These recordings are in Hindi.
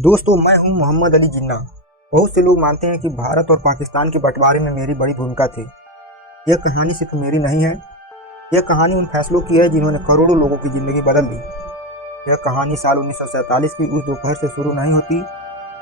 दोस्तों, मैं हूं मोहम्मद अली जिन्ना। बहुत से लोग मानते हैं कि भारत और पाकिस्तान के बंटवारे में मेरी बड़ी भूमिका थी। यह कहानी सिर्फ मेरी नहीं है। यह कहानी उन फैसलों की है जिन्होंने करोड़ों लोगों की ज़िंदगी बदल दी। यह कहानी साल 1947 की उस दोपहर से शुरू नहीं होती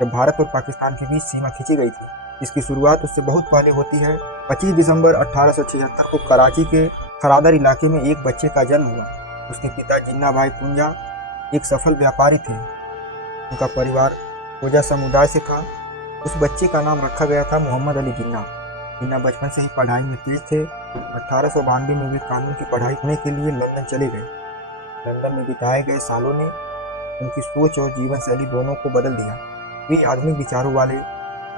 जब भारत और पाकिस्तान के बीच सीमा खींची गई थी। इसकी शुरुआत उससे बहुत पहले होती है। 25 दिसंबर 1876 को कराची के खरादर इलाके में एक बच्चे का जन्म हुआ। उसके पिता जिन्ना भाई पुंजा एक सफल व्यापारी थे। उनका परिवार खोजा समुदाय से था। उस बच्चे का नाम रखा गया था मोहम्मद अली जिन्ना। जिन्ना बचपन से ही पढ़ाई में तेज थे। 1892 में वे कानून की पढ़ाई करने के लिए लंदन चले गए। लंदन में बिताए गए सालों ने उनकी सोच और जीवन शैली दोनों को बदल दिया। वे आधुनिक विचारों वाले,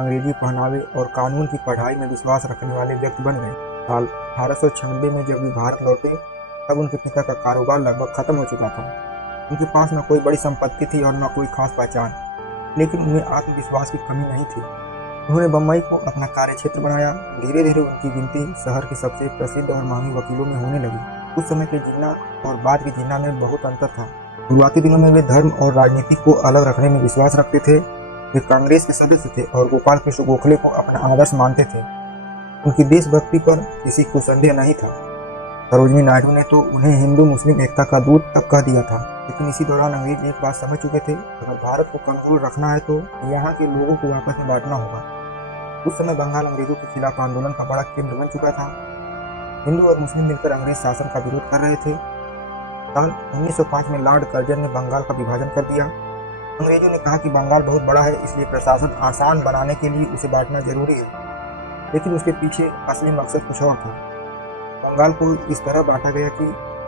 अंग्रेजी पहनावे और कानून की पढ़ाई में विश्वास रखने वाले व्यक्ति बन गए। साल 1896 में जब वे भारत लौटे तब उनके पिता का कारोबार लगभग खत्म हो चुका था। उनके पास न कोई बड़ी संपत्ति थी और न कोई खास पहचान, लेकिन उन्हें आत्मविश्वास की कमी नहीं थी। उन्होंने बम्बई को अपना कार्यक्षेत्र बनाया। धीरे धीरे उनकी गिनती शहर के सबसे प्रसिद्ध और महान वकीलों में होने लगी। उस समय के जिन्ना और बाद के जिन्ना में बहुत अंतर था। शुरुआती दिनों में वे धर्म और राजनीति को अलग रखने में विश्वास रखते थे। वे कांग्रेस के सदस्य थे और गोपाल कृष्ण गोखले को अपना आदर्श मानते थे। उनकी देशभक्ति पर किसी को संदेह नहीं था। सरोजिनी नायडू ने तो उन्हें हिंदू मुस्लिम एकता का दूत तक कह दिया था। लेकिन इसी दौरान अंग्रेज एक बात समझ चुके थे, अगर भारत को कमजोर रखना है तो यहाँ के लोगों को आपस में बांटना होगा। उस समय बंगाल अंग्रेजों के खिलाफ आंदोलन का बड़ा केंद्र बन चुका था। हिंदू और मुस्लिम मिलकर अंग्रेज शासन का विरोध कर रहे थे। साल 1905 में लॉर्ड कर्जन ने बंगाल का विभाजन कर दिया। अंग्रेजों ने कहा कि बंगाल बहुत बड़ा है, इसलिए प्रशासन आसान बनाने के लिए उसे बांटना जरूरी है। लेकिन उसके पीछे असली मकसद कुछ और था। बंगाल को इस तरह बांटा गया कि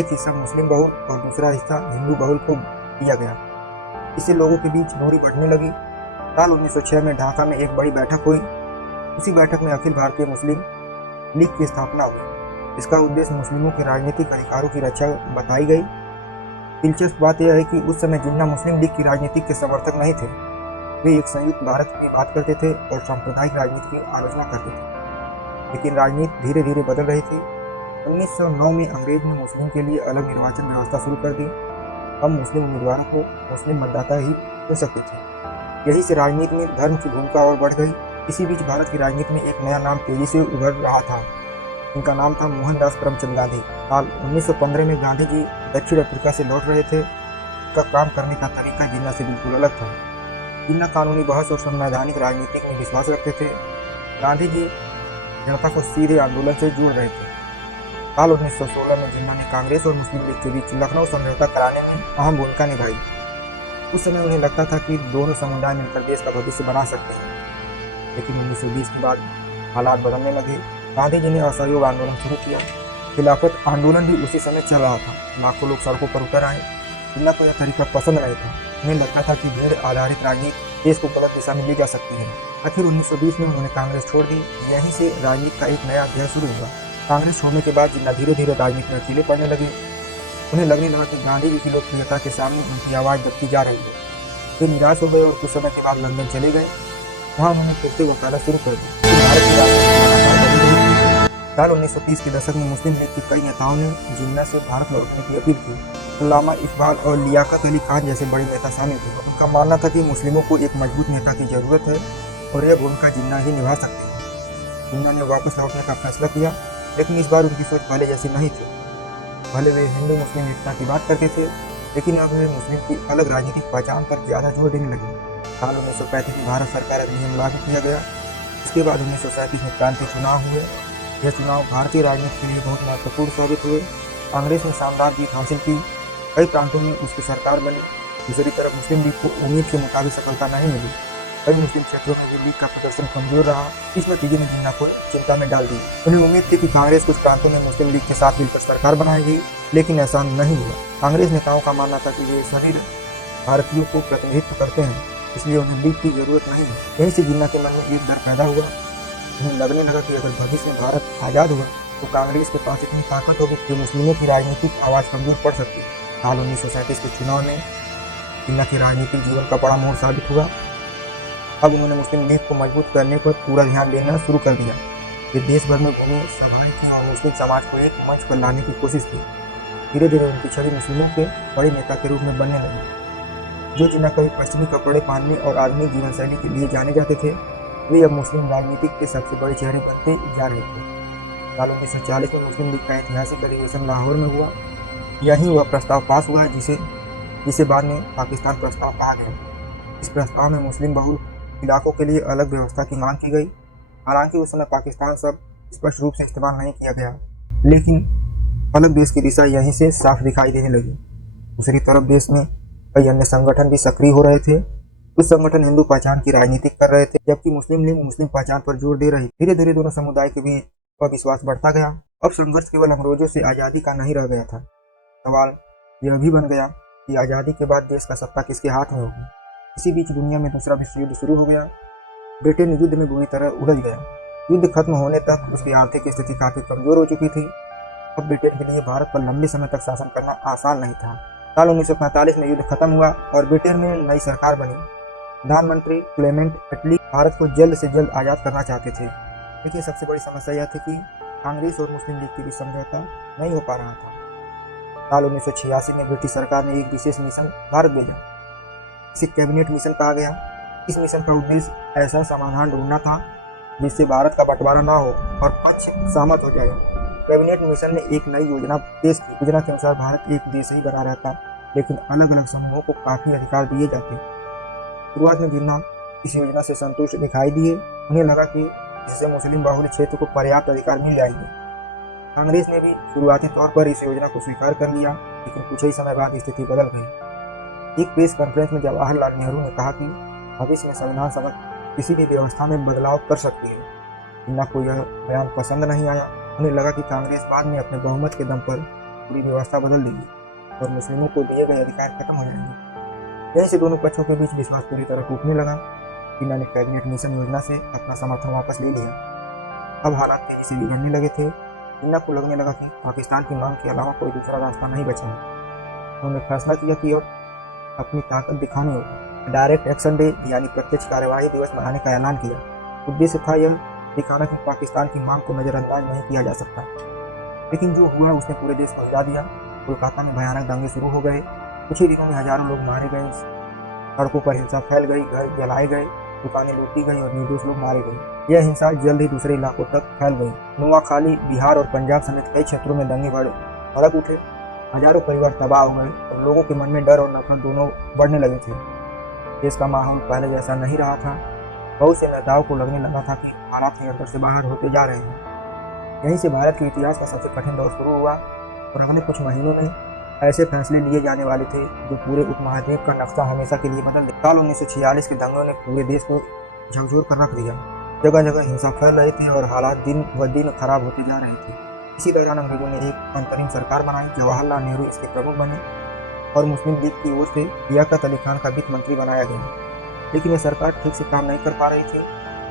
एक हिस्सा मुस्लिम बहुल और दूसरा हिस्सा हिंदू बहुल को दिया गया। इससे लोगों के बीच दूरी बढ़ने लगी। साल 1906 में ढाका में एक बड़ी बैठक हुई। उसी बैठक में अखिल भारतीय मुस्लिम लीग की स्थापना हुई। इसका उद्देश्य मुस्लिमों के राजनीतिक अधिकारों की रक्षा बताई गई। दिलचस्प बात यह है कि उस समय जिन्ना मुस्लिम लीग की राजनीति के समर्थक नहीं थे। वे एक संयुक्त भारत की बात करते थे और सांप्रदायिक राजनीति की आलोचना करते थे। लेकिन राजनीति धीरे धीरे बदल रही थी। 1909 में अंग्रेज ने मुस्लिम के लिए अलग निर्वाचन व्यवस्था शुरू कर दी। अब मुस्लिम उम्मीदवारों को मुस्लिम मतदाता ही चुन सकते थे। यही से राजनीति में धर्म की भूमिका और बढ़ गई। इसी बीच भारत की राजनीति में एक नया नाम तेजी से उभर रहा था। इनका नाम था मोहनदास करमचंद गांधी। साल 1915 में गांधी जी दक्षिण अफ्रीका से लौट रहे थे। उनका काम करने का तरीका जिन्ना से बिल्कुल अलग था। जिन्ना कानूनी बहस और संवैधानिक राजनीति में विश्वास रखते थे। गांधी जी जनता को सीधे आंदोलन से जोड़ रहे थे। साल 1916 में जिन्ना ने कांग्रेस और मुस्लिम लीग के बीच लखनऊ समझौता कराने में अहम भूमिका निभाई। उस समय उन्हें लगता था कि दोनों समुदाय मिलकर देश का भविष्य बना सकते हैं। लेकिन 1920 के बाद हालात बदलने लगे। गांधी जी ने असहयोग आंदोलन शुरू किया। खिलाफत आंदोलन भी उसी समय चल रहा था। लाखों लोग सड़कों पर उतर आए। जिन्ना को यह तरीका पसंद नहीं था। उन्हें लगता था कि भीड़ आधारित राजनीति देश को गलत दिशा में ले जा सकती है। आखिर 1920 में उन्होंने कांग्रेस छोड़ दी। यहीं से राजनीति का एक नया अध्याय शुरू हुआ। कांग्रेस छोड़ने के बाद जिन्ना धीरे धीरे राजनीति में अकेले पड़ने लगे। उन्हें लगने लगा कि गांधी जी की लोकप्रियता के सामने उनकी आवाज़ दबती जा रही है। वे निराश हो गए और कुछ समय के बाद लंदन चले गए। वहाँ उन्होंने फिर से वकालत शुरू कर दी। भारत की राजनीति लगातार बदल रही थी। साल 1930 के दशक में मुस्लिम लीग के कई नेताओं ने जिन्ना से भारत लौटने की अपील की। अल्लामा इकबाल और लियाकत अली खान जैसे बड़े नेता शामिल थे। उनका मानना था कि मुस्लिमों को एक मजबूत नेता की जरूरत है और यह भूमिका जिन्ना ही निभा सकते हैं। जिन्ना ने वापस लौटने का फैसला किया, लेकिन इस बार उनकी सोच पहले जैसी नहीं थी। पहले वे हिंदू मुस्लिम एकता की बात करते थे, लेकिन अब वे मुस्लिम की अलग राजनीतिक पहचान पर ज़्यादा जोर देने लगे। साल 1935 में भारत सरकार अधिनियम लागू किया गया। इसके बाद 1937 में प्रांतीय चुनाव हुए। यह चुनाव भारतीय राजनीति के लिए बहुत महत्वपूर्ण साबित हुए। कांग्रेस ने शानदार जीत हासिल की। कई प्रांतों में उसकी सरकार बनी। दूसरी तरफ मुस्लिम लीग को उम्मीद के मुताबिक सफलता नहीं मिली। कई मुस्लिम क्षेत्रों में भी लीग का प्रदर्शन कमजोर रहा। इस नतीजे ने जिन्ना को चिंता में डाल दी। उन्हें उम्मीद थी कि कांग्रेस कुछ प्रांतों में मुस्लिम लीग के साथ मिलकर सरकार बनाएगी, लेकिन ऐसा नहीं हुआ। कांग्रेस नेताओं का मानना था कि वे सभी भारतीयों को प्रतिनिधित्व करते हैं, इसलिए उन्हें लीग की जरूरत नहीं है। यहीं से जिन्ना के मन में एक डर पैदा हुआ। उन्हें लगने लगा कि अगर भविष्य में भारत आज़ाद हुआ तो कांग्रेस के पास इतनी ताकत होगी कि मुस्लिमों की राजनीतिक आवाज़ कमजोर पड़ सकती है। साल 1937 के चुनाव में जिन्ना के राजनीतिक जीवन का बड़ा मोड़ साबित हुआ। अब उन्होंने मुस्लिम लीग को मजबूत करने पर पूरा ध्यान देना शुरू कर दिया। वे देश भर में घूमे, सभाएं की और मुस्लिम समाज को एक मंच पर लाने की कोशिश की। धीरे धीरे उनकी छवि मुस्लिमों के बड़े नेता के रूप में बनने लगी। जो जिन्ना कभी पश्चिमी कपड़े पहनने और आधुनिक जीवन शैली के लिए जाने जाते थे, वे अब मुस्लिम राजनीति के सबसे बड़े चेहरे बनते जा रहे थे। साल 1940 में मुस्लिम लीग का ऐतिहासिक अधिवेशन लाहौर में हुआ। यहीं वह प्रस्ताव पास हुआ जिसे जिसे बाद में पाकिस्तान प्रस्ताव कहा गया। इस प्रस्ताव में मुस्लिम बहुल इलाकों के लिए अलग व्यवस्था की मांग की गई। हालांकि उस समय पाकिस्तान शब्द स्पष्ट रूप से इस्तेमाल नहीं किया गया, लेकिन अलग देश की दिशा यहीं से साफ दिखाई देने लगी। दूसरी तरफ देश में कई अन्य संगठन भी सक्रिय हो रहे थे। कुछ संगठन हिंदू पहचान की राजनीति कर रहे थे, जबकि मुस्लिम लीग मुस्लिम पहचान पर जोर दे रही। धीरे धीरे दोनों समुदाय के बीच अविश्वास बढ़ता गया। अब संघर्ष केवल अंग्रेजों से आज़ादी का नहीं रह गया था, सवाल यह भी बन गया कि आज़ादी के बाद देश का सत्ता किसके हाथ में होगी। इसी बीच दुनिया में दूसरा विश्व युद्ध शुरू हो गया। ब्रिटेन युद्ध में बुरी तरह उलझ गया। युद्ध खत्म होने तक उसकी आर्थिक स्थिति काफी कमजोर हो चुकी थी। अब ब्रिटेन के लिए भारत पर लंबे समय तक शासन करना आसान नहीं था। साल 1945 में युद्ध खत्म हुआ और ब्रिटेन में नई सरकार बनी। प्रधानमंत्री क्लेमेंट एटली भारत को जल्द से जल्द आज़ाद करना चाहते थे, लेकिन सबसे बड़ी समस्या यह थी कि कांग्रेस और मुस्लिम लीग के बीच समझौता नहीं हो पा रहा था। साल 1986 में ब्रिटिश सरकार ने एक विशेष मिशन भारत भेजा। इसे कैबिनेट मिशन कहा गया। इस मिशन का उद्देश्य ऐसा समाधान ढूंढना था जिससे भारत का बंटवारा न हो और पक्ष सहमत हो जाए। कैबिनेट मिशन ने एक नई योजना पेश की। योजना के अनुसार भारत एक देश ही बना रहता, लेकिन अलग अलग समूहों को काफी अधिकार दिए जाते। शुरुआत में जिन्ना इस योजना से संतुष्ट दिखाई दिए। उन्हें लगा कि इससे मुस्लिम बाहुल्य क्षेत्र को पर्याप्त अधिकार मिल जाएंगे। कांग्रेस ने भी शुरुआती तौर पर इस योजना को स्वीकार कर लिया, लेकिन कुछ ही समय बाद स्थिति बदल गई। एक प्रेस कॉन्फ्रेंस में जवाहरलाल नेहरू ने कहा कि भविष्य में संविधान सभा किसी भी व्यवस्था में बदलाव कर सकती है। जिन्ना को यह बयान पसंद नहीं आया। उन्हें लगा कि कांग्रेस बाद में अपने बहुमत के दम पर पूरी व्यवस्था बदल देगी और मुस्लिमों को दिए गए अधिकार खत्म हो जाएंगे। यहीं से दोनों पक्षों के बीच विश्वास पूरी तरह टूटने लगा। जिन्ना ने कैबिनेट मिशन योजना से अपना समर्थन वापस ले लिया। अब हालात तेजी से बिगड़ने लगे थे। जिन्ना को लगने लगा कि पाकिस्तान की मांग के अलावा कोई दूसरा रास्ता नहीं बचा है। उन्होंने फैसला किया कि अब अपनी ताकत दिखानी होगी। डायरेक्ट एक्शन डे यानी प्रत्यक्ष कार्यवाही दिवस मनाने का ऐलान किया। उद्देश्य था यह दिखाना कि पाकिस्तान की मांग को नजरअंदाज नहीं किया जा सकता। लेकिन जो हुआ उसने पूरे देश को हिला दिया। कोलकाता में भयानक दंगे शुरू हो गए। कुछ ही दिनों में हजारों लोग मारे गए, सड़कों पर हिंसा फैल गई, घर जलाए गए, दुकानें लूटी गई और निर्दोष लोग मारे गए। यह हिंसा जल्द ही दूसरे इलाकों तक फैल गई। नोआखाली, बिहार और पंजाब समेत कई क्षेत्रों में दंगे भड़क उठे। हजारों परिवार तबाह हो गए और लोगों के मन में डर और नफरत दोनों बढ़ने लगे थे। देश का माहौल पहले जैसा नहीं रहा था। बहुत से नेताओं को लगने लगा था कि हालात अंदर से बाहर होते जा रहे हैं। यहीं से भारत के इतिहास का सबसे कठिन दौर शुरू हुआ और अगले कुछ महीनों में ऐसे फैसले लिए जाने वाले थे जो पूरे उपमहाद्वीप का नक्शा हमेशा के लिए बदल दिया। साल 1946 के दंगों ने पूरे देश को झकझोर कर रख दिया। जगह जगह हिंसा फैल रही थी और हालात दिन ब दिन खराब होते जा रहे थे। इसी दौरान अंग्रेजों ने एक अंतरिम सरकार बनाई। जवाहरलाल नेहरू इसके प्रमुख बने और मुस्लिम लीग की ओर से लियाकत अली खान का वित्त मंत्री बनाया गया। लेकिन यह सरकार ठीक से काम नहीं कर पा रही थी।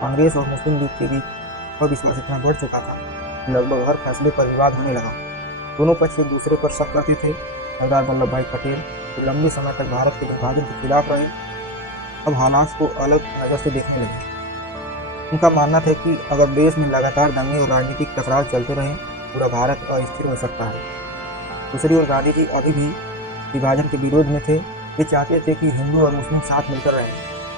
कांग्रेस और मुस्लिम लीग के बीच अविश्वास इतना बढ़ चुका था, लगभग हर फैसले पर विवाद होने लगा। दोनों पक्ष एक दूसरे पर शक करते थे। सरदार वल्लभ भाई पटेल जो लंबे समय तक भारत के विभाजन के खिलाफ रहे, अब हालात को अलग नज़र से देखने लगे। उनका मानना था कि अगर देश में लगातार दंगे और राजनीतिक टकराव चलते रहे, पूरा भारत अस्थिर हो सकता है। दूसरी ओर गांधी जी अभी भी विभाजन के विरोध में थे। वे चाहते थे कि हिंदू और मुस्लिम साथ मिलकर रहें,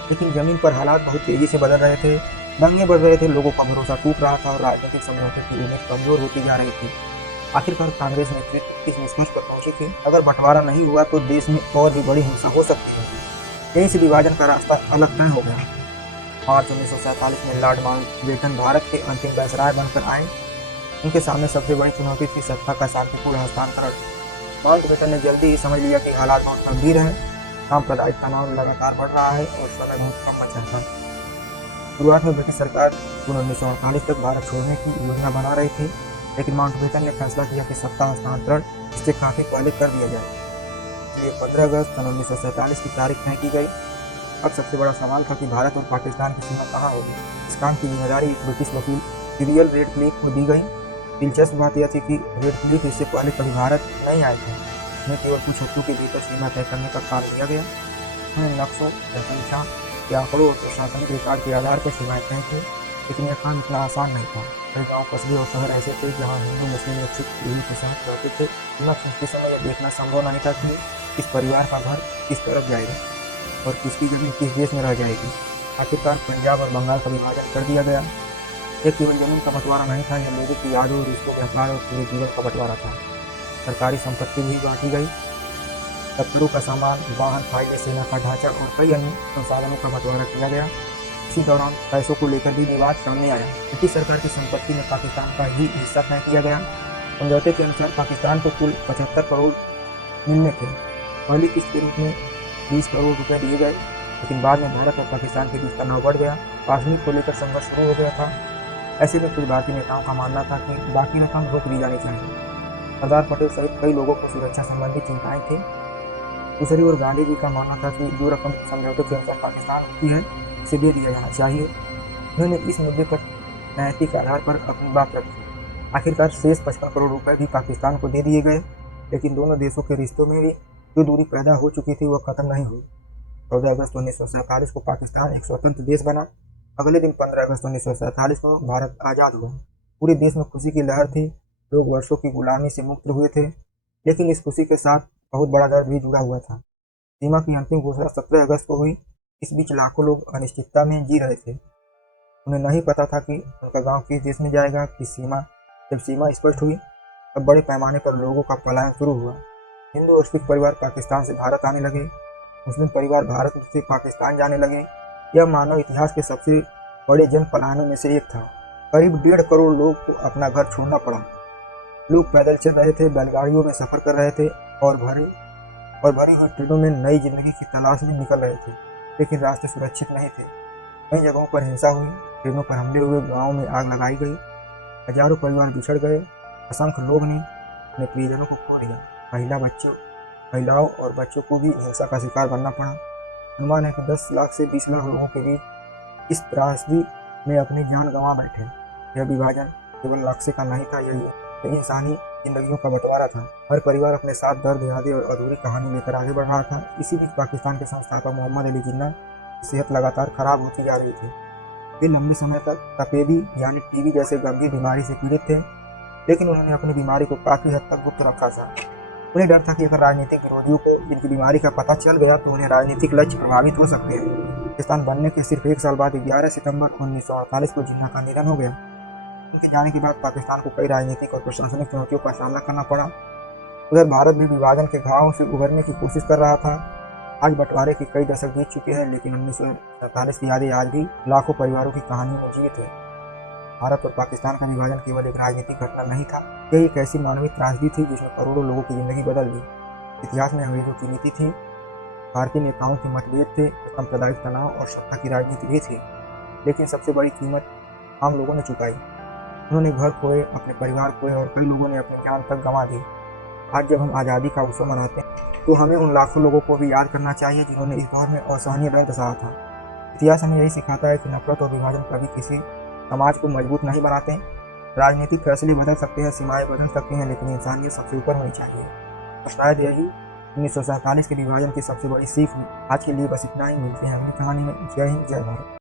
लेकिन जमीन पर हालात बहुत तेजी से बदल रहे थे। दंगे बढ़ रहे थे, लोगों का भरोसा टूट रहा था और राजनीतिक समझौते की उम्मीद कमजोर होती जा रही थी। आखिरकार कांग्रेस नेतृत्व इस निष्कर्ष पर पहुंचे कि अगर बंटवारा नहीं हुआ तो देश में और भी बड़ी हिंसा हो सकती है। यहीं से विभाजन का रास्ता अलग तय हो गया। मार्च 1947 में लॉर्ड माउंटबेटन भारत के अंतिम वायसराय बनकर आए। उनके सामने सबसे बड़ी चुनौती थी सत्ता का शांतिपूर्ण हस्तांतरण। माउंटबेटन ने जल्दी ही समझ लिया कि हालात बहुत गंभीर हैं, सांप्रदायिक तनाव लगातार बढ़ रहा है और समय बहुत कम बचा था। शुरुआत में ब्रिटिश सरकार 1948 तक भारत छोड़ने की योजना बना रही थी, लेकिन माउंटबेटन ने फैसला किया कि सत्ता हस्तांतरण इससे काफी पहले कर दिया जाए। इसलिए 15 अगस्त 1947 की तारीख तय की गई। अब सबसे बड़ा सवाल था कि भारत और पाकिस्तान की सीमा कहाँ होगी। इस काम की जिम्मेदारी ब्रिटिश वकील सिरियल रेडक्लिफ को दी गई। दिलचस्प बात यह थी कि रेडक्लिफ इससे पहले कभी भारत नहीं आए थे। उन्हें केवल कुछ हफ्तों के भीतर सीमा तय करने का काम दिया गया। उन्हें नक्शों, जनसंख्या के आंकड़ों और प्रशासन के रिकॉर्ड के आधार पर सीमाएं तय की, लेकिन यह काम इतना आसान नहीं था। कई गाँव, कस्बे और शहर ऐसे थे जहाँ हिंदू मुस्लिम निश्चित दूरी के साथ रहते थे। सीमा खींचते समय यह देखना संभव नहीं था कि इस परिवार का घर किस तरफ जाएगा। और किसकी जमीन किस देश में रह जाएगी। आखिरकार पंजाब और बंगाल का विभाजन कर दिया गया। यह केवल जमीन का बंटवारा नहीं था, यह लोगों की यादों, रिश्तों, व्यापार और पूरे जीवन का बंटवारा था। सरकारी संपत्ति भी बांटी गई, दफ्तरों का सामान, वाहन, फाइलें, सेना का ढांचा और कई अन्य संसाधनों का बंटवारा किया गया। इसी दौरान पैसों को लेकर भी विवाद सामने आया। ब्रिटिश सरकार की संपत्ति में पाकिस्तान का ही हिस्सा तय किया गया। समझौते के अनुसार पाकिस्तान को कुल 75 करोड़ मिलने थे। पहली किस्त के रूप में 20 करोड़ रुपए दिए गए, लेकिन बाद में भारत और पाकिस्तान के बीच तनाव बढ़ गया। कश्मीर को लेकर संघर्ष शुरू हो गया था। ऐसे में कुछ भारतीय नेताओं का मानना था कि बाकी रकम रोक दी जानी चाहिए। सरदार पटेल सहित कई लोगों को सुरक्षा संबंधी चिंताएं थी। दूसरी ओर गांधी जी का मानना था कि जो रकम समझौते के अनुसार पाकिस्तान की है उसे दे दिया जाना चाहिए। उन्होंने इस मुद्दे पर नैतिक आधार पर अपनी बात रखी। आखिरकार शेष 55 करोड़ रुपए भी पाकिस्तान को दे दिए गए, लेकिन दोनों देशों के रिश्तों में भी जो दूरी पैदा हो चुकी थी वह खत्म नहीं हुई। 14 अगस्त 1947 को पाकिस्तान एक स्वतंत्र देश बना। अगले दिन 15 अगस्त 1947 को भारत आज़ाद हुआ। पूरे देश में खुशी की लहर थी। लोग वर्षों की गुलामी से मुक्त हुए थे, लेकिन इस खुशी के साथ बहुत बड़ा दर्द भी जुड़ा हुआ था। सीमा की अंतिम घोषणा 17 अगस्त को हुई। इस बीच लाखों लोग अनिश्चितता में जी रहे थे। उन्हें नहीं पता था कि उनका गांव किस देश में जाएगा। जब सीमा स्पष्ट हुई तब बड़े पैमाने पर लोगों का पलायन शुरू हुआ। हिंदू और सिख परिवार पाकिस्तान से भारत आने लगे, मुस्लिम परिवार भारत से पाकिस्तान जाने लगे। यह मानव इतिहास के सबसे बड़े जन पलायनों में से एक था। करीब 1.5 करोड़ लोग को अपना घर छोड़ना पड़ा। लोग पैदल चल रहे थे, बैलगाड़ियों में सफर कर रहे थे और भरी हुई ट्रेनों में नई जिंदगी की तलाश में निकल रहे थे, लेकिन रास्ते सुरक्षित नहीं थे। कई जगहों पर हिंसा हुई, ट्रेनों पर हमले हुए, गाँव में आग लगाई गई, हजारों परिवार बिछड़ गए। असंख्य लोग ने अपने प्रियजनों को खो दिया। महिलाओं और बच्चों को भी हिंसा का शिकार बनना पड़ा। अनुमान है कि 10 लाख से 20 लाख लोगों के बीच इस त्रासदी में अपनी जान गंवा बैठे। यह विभाजन केवल नक्शे का नहीं था, यह इंसानी जिंदगियों का बंटवारा था। हर परिवार अपने साथ दर्द, यादें और अधूरी कहानी लेकर आगे बढ़ रहा था। इसी बीच पाकिस्तान के संस्थापक मोहम्मद अली जिन्ना की सेहत लगातार खराब होती जा रही थी। वे लंबे समय तक तपेदी यानी टीबी जैसे गंभीर बीमारी से पीड़ित थे, लेकिन उन्होंने अपनी बीमारी को काफी हद तक गुप्त रखा था। उन्हें डर था कि अगर राजनीतिक विरोधियों को इनकी बीमारी का पता चल गया तो उन्हें राजनीतिक लक्ष्य प्रभावित हो सकते हैं। पाकिस्तान बनने के सिर्फ 1 साल बाद 11 सितंबर 1948 को जिन्ना का निधन हो गया। उनके जाने के बाद पाकिस्तान को कई राजनीतिक और प्रशासनिक चुनौतियों का सामना करना पड़ा। उधर भारत भी विभाजन के घावों से उभरने की कोशिश कर रहा था। आज बंटवारे के कई दशक बीत चुके हैं, लेकिन 1947 की यादें आज भी लाखों परिवारों की कहानियों में जीवित है। भारत और पाकिस्तान का विभाजन केवल एक राजनीतिक घटना नहीं था, यह एक ऐसी मानवीय त्रासदी थी जिसने करोड़ों लोगों की जिंदगी बदल दी। इतिहास में अंग्रेजों की नीति थी, भारतीय नेताओं के मतभेद थे, सांप्रदायिक तनाव और सत्ता की राजनीति भी थी, लेकिन सबसे बड़ी कीमत आम लोगों ने चुकाई। उन्होंने घर खोए, अपने परिवार खोए और कई लोगों ने अपनी जान तक गंवा दी। आज जब हम आज़ादी का उत्सव मनाते हैं तो हमें उन लाखों लोगों को भी याद करना चाहिए जिन्होंने इस दौर में असहनीय दर्द सहा था। इतिहास हमें यही सिखाता है कि नफरत और विभाजन कभी किसी समाज को मजबूत नहीं बनाते। राजनीतिक फैसले बदल सकते हैं, सीमाएं बदल सकती हैं, लेकिन इंसानियत सबसे ऊपर होनी चाहिए। और शायद यही 1947 के विभाजन की सबसे बड़ी सीख है। आज के लिए बस इतना ही। मिलते हैं अगली कहानी में। जय हिंद, जय भारत।